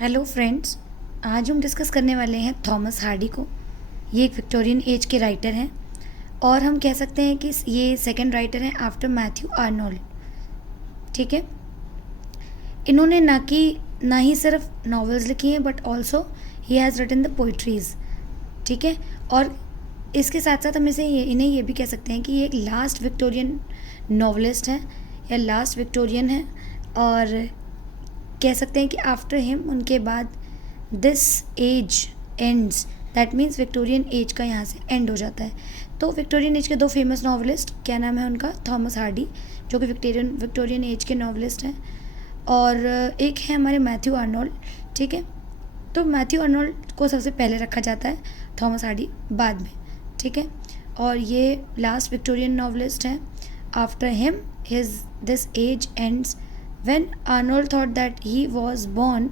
Hello friends, आज हम discuss करने वाले हैं थॉमस हार्डी को। ये एक विक्टोरियन एज के राइटर हैं और हम कह सकते हैं कि ये सेकंड राइटर हैं आफ्टर मैथ्यू आर्नोल्ड। ठीक है, इन्होंने ना ही सिर्फ नॉवेल्स लिखी हैं but also he has written the poetries. ठीक है, और इसके साथ साथ हम इन्हें ये भी कह सकते हैं कि ये एक लास्ट विक्टोरियन नॉवलिस्ट हैं या लास्ट विक्टोरियन है, और कह सकते हैं कि आफ्टर हिम उनके बाद this age ends, that means Victorian age का यहाँ से एंड हो जाता है। तो विक्टोरियन एज के दो फेमस नॉवलिस्ट, क्या नाम है उनका? थॉमस हार्डी, जो कि विक्टोरियन एज के नॉवलिस्ट हैं, और एक है हमारे मैथ्यू आर्नोल्ड। ठीक है, तो मैथ्यू आर्नोल्ड को सबसे पहले रखा जाता है, थॉमस हार्डी बाद में। ठीक है, और ये लास्ट विक्टोरियन नॉवलिस्ट हैं। After him his this age ends when Arnold thought that he was born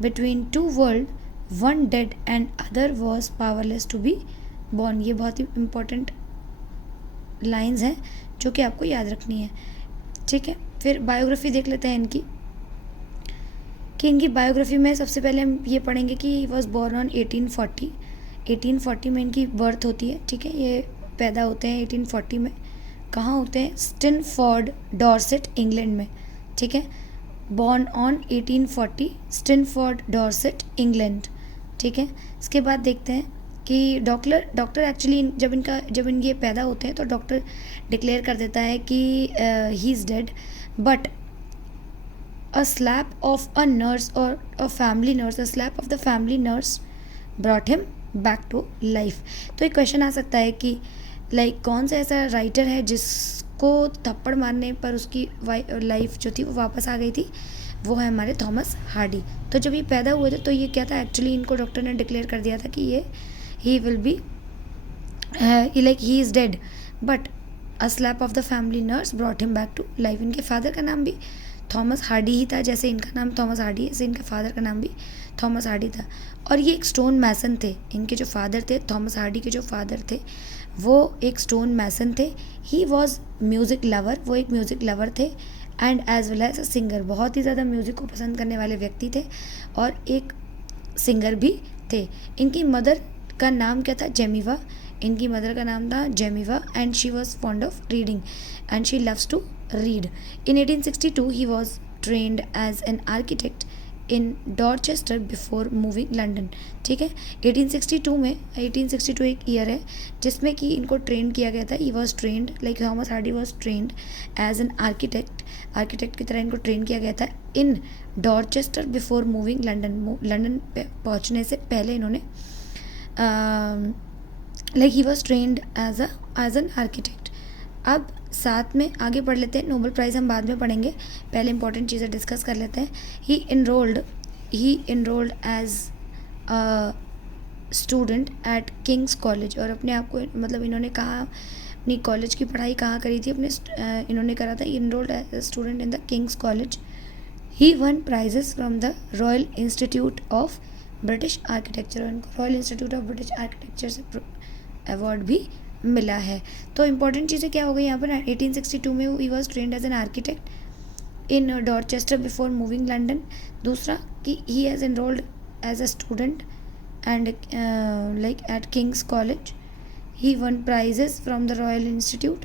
between two worlds, one dead and other was powerless to be born। ये बहुत ही इम्पोर्टेंट लाइंस हैं जो कि आपको याद रखनी है। ठीक है, फिर बायोग्राफी देख लेते हैं इनकी, कि इनकी बायोग्राफी में सबसे पहले हम ये पढ़ेंगे कि ही वॉज बॉर्न ऑन 1840। 1840 में इनकी बर्थ होती है। ठीक है, ये पैदा होते हैं 1840 में। कहाँ होते हैं? स्टिनफोर्ड, डॉर्सेट, इंग्लैंड में। ठीक है, बॉर्न ऑन 1840, स्टिनफोर्ड, डॉर्सेट, इंग्लैंड। ठीक है, इसके बाद देखते हैं कि डॉक्टर एक्चुअली जब इनके पैदा होते हैं तो डॉक्टर डिक्लेयर कर देता है कि he is dead, but a slap of a nurse और a family nurse, a slap of the family nurse brought him back to life. तो एक क्वेश्चन आ सकता है कि कौन सा ऐसा राइटर है जिसको थप्पड़ मारने पर उसकी लाइफ जो थी वो वापस आ गई थी? वो है हमारे थॉमस हार्डी। तो जब ये पैदा हुए थे तो ये क्या था, एक्चुअली इनको डॉक्टर ने डिक्लेयर कर दिया था कि ये he will be he is dead, but a slap of the family nurse brought him back to life. इनके फादर का नाम भी थॉमस हार्डी ही था, जैसे इनका नाम थॉमस हार्डी है, ऐसे इनके फादर का नाम भी थॉमस हार्डी था। और ये एक स्टोन मैसन थे। इनके जो फादर थे, थॉमस हार्डी के जो फादर थे, वो एक स्टोन मैसन थे। ही वॉज म्यूज़िक लवर, वो एक म्यूज़िक लवर थे, and as well as a singer, बहुत ही ज़्यादा म्यूज़िक को पसंद करने वाले व्यक्ति थे और एक सिंगर भी थे। इनकी मदर का नाम क्या था? जेमिवा। इनकी मदर का नाम था Jemima, and she was fond of reading and she loves to read. In 1862 he was trained as an architect in Dorchester before moving London. ठीक है, 1862 में, 1862 एक ईयर है जिसमें कि इनको ट्रेन किया गया था। He was trained, like Thomas Hardy was trained as an architect की तरह इनको ट्रेन किया गया था in Dorchester before moving London. London पहुँचने से पहले इन्होंने he was trained as an architect. अब साथ में आगे पढ़ लेते हैं, नोबेल प्राइज़ हम बाद में पढ़ेंगे, पहले इंपॉर्टेंट चीज़ें डिस्कस कर लेते हैं। He enrolled as a student at King's College, और अपने आप को मतलब इन्होंने कहा अपनी कॉलेज की पढ़ाई कहाँ करी थी? इन्होंने करा था enrolled as a student in the King's College. He won prizes from the Royal Institute of British Architecture, और इनको Royal Institute of British Architecture से अवार्ड भी मिला है। तो इंपॉर्टेंट चीज़ें क्या हो गई यहाँ पर? 1862 में he was trained as an architect in Dorchester before moving London. दूसरा कि he has enrolled as a student and at King's College. He won prizes from the Royal institute